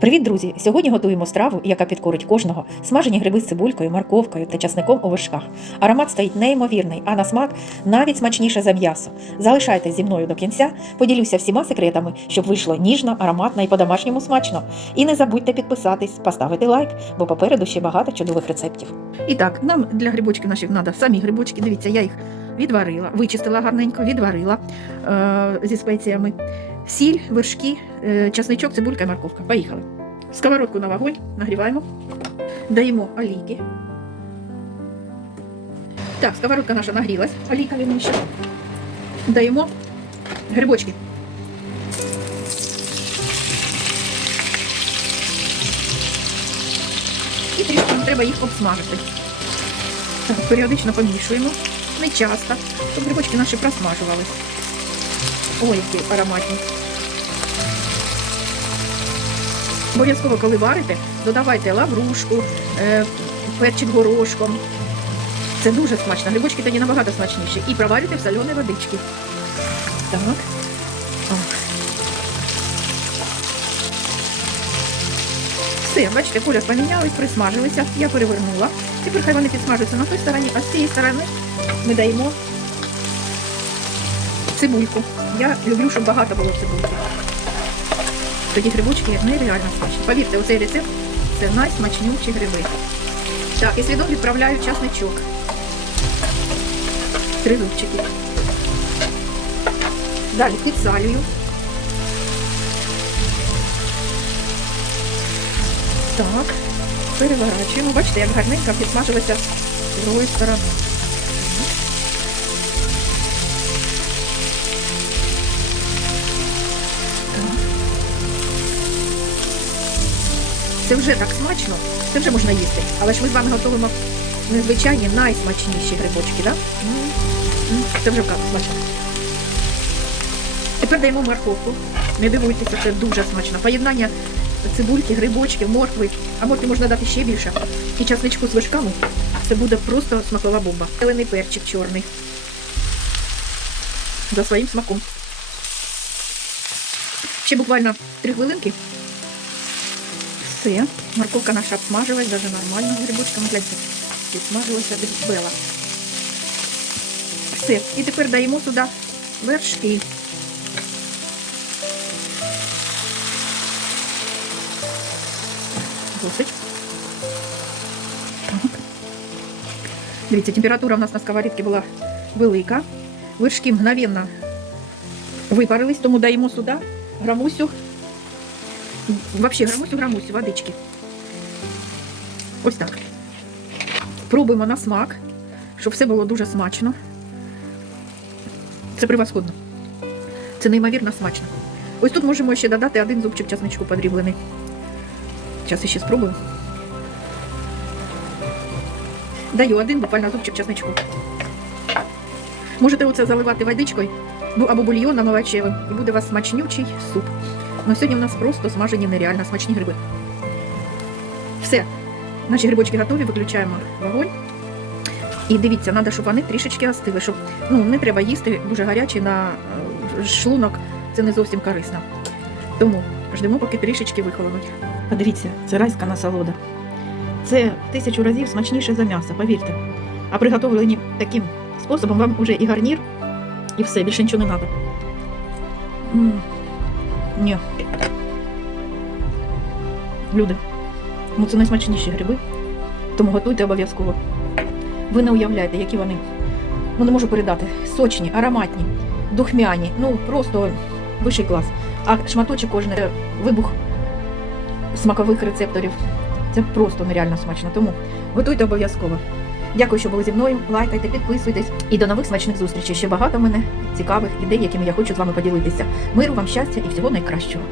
Привіт, друзі! Сьогодні готуємо страву, яка підкорить кожного. Смажені гриби з цибулькою, морковкою та часником у вершках. Аромат стоїть неймовірний, а на смак навіть смачніше за м'ясо. Залишайтесь зі мною до кінця, поділюся всіма секретами, щоб вийшло ніжно, ароматно і по-домашньому смачно. І не забудьте підписатись, поставити лайк, бо попереду ще багато чудових рецептів. І так, нам для грибочків наших треба самі грибочки. Дивіться, я їх відварила, вичистила гарненько, відварила е, зі спеціями. Сіль, вершки, е, часничок, цибулька і морковка. Поїхали. Сковородку на вогонь нагріваємо, даємо олійки. Так, сковородка наша нагрілась, олійка візьмемо ще. Даємо грибочки. І трішки нам треба їх обсмажити. Так, періодично помішуємо, не часто, щоб грибочки наші просмажувались. Ой, які ароматні. Обов'язково, коли варите, додавайте лаврушку, е, перчик горошком. Це дуже смачно. Грибочки тоді набагато смачніші. І проварюйте в соленій водички. Так. Все, бачите, куля помінялись, присмажилися. Я перевернула. Тепер хай вони підсмажуються на той стороні, а з цієї сторони ми даємо цибульку. Я люблю, щоб багато було цибульки. Тоді грибочки нереально смачні. Повірте, оцей рецепт це найсмачніші гриби. Так, і слідом відправляю часничок. Три зубчики. Далі підсалюю. Так, переворачуємо. Бачите, як гарненько підсмажилося з другої сторони. Це вже так смачно, це вже можна їсти. Але ж ми з вами готуємо незвичайні найсмачніші грибочки, так? Це вже смачно. Тепер даємо морковку. Не дивуйтеся, це дуже смачно. Поєднання цибульки, грибочків, моркви, а моркви можна дати ще більше. І часничку з вишками. Це буде просто смакова бомба. Зелений перчик чорний. За своїм смаком. Ще буквально три хвилинки. Все. Морковка наша обсмажилась, даже нормально грибочками. Гляньте, підсмажилася бела. Все. І тепер даємо сюди вершки. Так. Дивіться, температура у нас на сковорідці була велика. Вершки мгновенно випарились, тому даємо сюди грамусю. Взагалі грамусю, грамусю, водички. Ось так. Пробуємо на смак, щоб все було дуже смачно. Це превосходно. Це неймовірно смачно. Ось тут можемо ще додати один зубчик часничку подріблений. Зараз ще спробую. Даю один буквально зубчик часничку. Можете оце заливати водичкою або бульйоном овочевим, і буде у вас смачнючий суп. Ну сьогодні у нас просто смажені нереально смачні гриби. Все, наші грибочки готові, виключаємо вогонь. І дивіться, треба, щоб вони трішечки остили, щоб ну, не треба їсти дуже гарячий на е, шлунок, це не зовсім корисно. Тому ждемо, поки трішечки вихолонуть. Подивіться, це райська насолода. Це в тисячу разів смачніше за м'ясо, повірте. А приготовлені таким способом вам уже і гарнір, і все, більше нічого не треба. Ні. Люди, ну це найсмачніші гриби, тому готуйте обов'язково. Ви не уявляєте, які вони. Ну не можу передати. Сочні, ароматні, духмяні, ну просто вищий клас. А шматочок кожен вибух смакових рецепторів. Це просто нереально смачно. Тому готуйте обов'язково. Дякую, що були зі мною. Лайкайте, підписуйтесь. І до нових смачних зустрічей. Ще багато в мене цікавих ідей, якими я хочу з вами поділитися. Миру вам щастя і всього найкращого.